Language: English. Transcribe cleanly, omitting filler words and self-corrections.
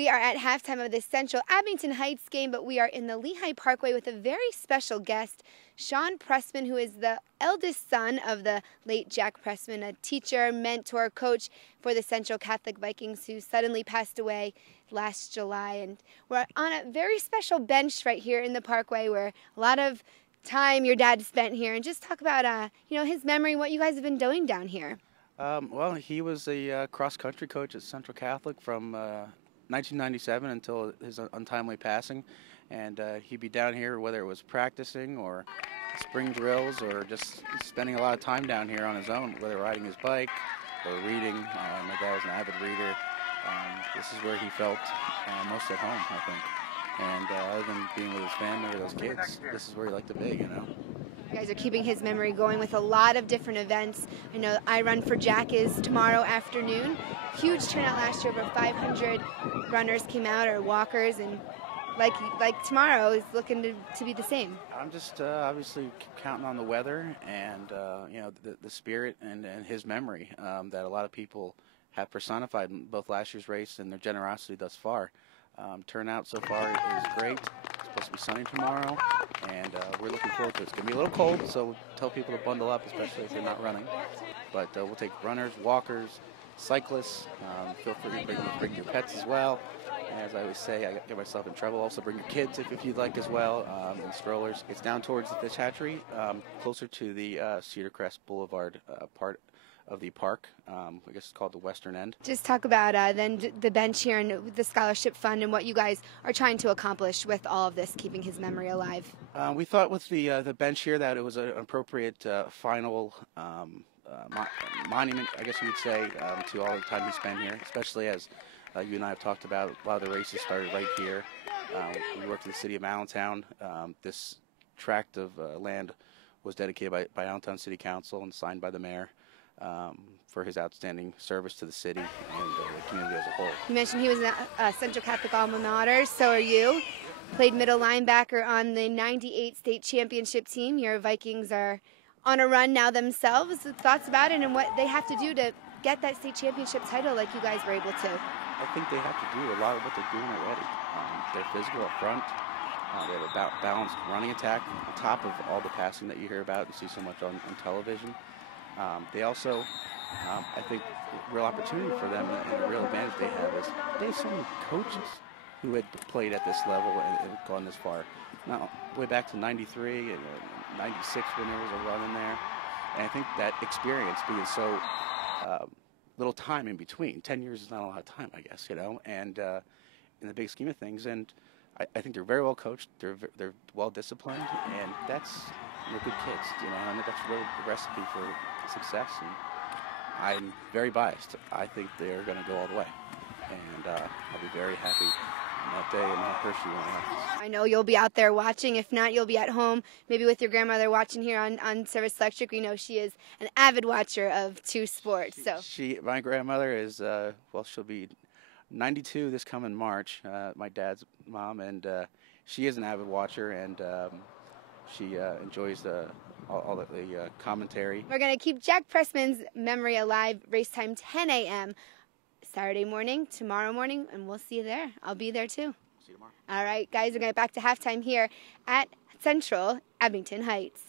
We are at halftime of the Central Abington Heights game, but we are in the Lehigh Parkway with a very special guest, Sean Pressman, who is the eldest son of the late Jack Pressman, a teacher, mentor, coach for the Central Catholic Vikings, who suddenly passed away last July. And we're on a very special bench right here in the Parkway where a lot of time your dad spent here, and just talk about his memory and what you guys have been doing down here. Well, he was a cross-country coach at Central Catholic from 1997 until his untimely passing, and he'd be down here whether it was practicing or spring drills or just spending a lot of time down here on his own, whether riding his bike or reading. My dad was an avid reader. This is where he felt most at home, I think. And other than being with his family or those kids, this is where he liked to be, you know. You guys are keeping his memory going with a lot of different events. I know I Run for Jack is tomorrow afternoon. Huge turnout last year. Over 500 runners came out, or walkers, and like tomorrow is looking to be the same. I'm just obviously counting on the weather and the spirit and his memory that a lot of people have personified in both last year's race and their generosity thus far. Turnout so far is great. It's supposed to be sunny tomorrow, and we're looking forward to it. It's going to be a little cold, so we'll tell people to bundle up, especially if they're not running. But we'll take runners, walkers, cyclists. Feel free to bring your pets as well. And as I always say, I get myself in trouble. Also bring your kids if you'd like as well, and strollers. It's down towards the fish hatchery, closer to the Cedar Crest Boulevard part of the park. I guess it's called the western end. Just talk about then the bench here and the scholarship fund and what you guys are trying to accomplish with all of this, keeping his memory alive. We thought with the bench here that it was an appropriate final monument, I guess you would say, to all the time he spent here, especially as you and I have talked about. A lot of the races started right here. We worked in the city of Allentown. This tract of land was dedicated by Allentown City Council and signed by the mayor. For his outstanding service to the city and the community as a whole. You mentioned he was a Central Catholic alma mater, so are you. Played middle linebacker on the '98 state championship team. Your Vikings are on a run now themselves. Thoughts about it and what they have to do to get that state championship title like you guys were able to? I think they have to do a lot of what they're doing already. They're physical up front. They have a balanced running attack on top of all the passing that you hear about and see so much on television. They also, I think, real opportunity for them and a real advantage they have is they have so many coaches who had played at this level and gone this far. Now, way back to '93 and '96 when there was a run in there. And I think that experience being so little time in between, 10 years is not a lot of time, I guess, and in the big scheme of things. And I think they're very well coached, they're well disciplined, and they're good kids, and that's really the recipe for success. And I'm very biased. I think they're going to go all the way, and I'll be very happy on that day in Hershey when it happens. I know you'll be out there watching. If not, you'll be at home, maybe with your grandmother watching here on Service Electric. We know she is an avid watcher of two sports. My grandmother is she'll be 92 this coming March, my dad's mom, and she is an avid watcher, and she enjoys all the commentary. We're going to keep Jack Pressman's memory alive. Race time 10 a.m. Saturday morning, tomorrow morning, and we'll see you there. I'll be there too. See you tomorrow. All right, guys, we're going to get back to halftime here at Central Abington Heights.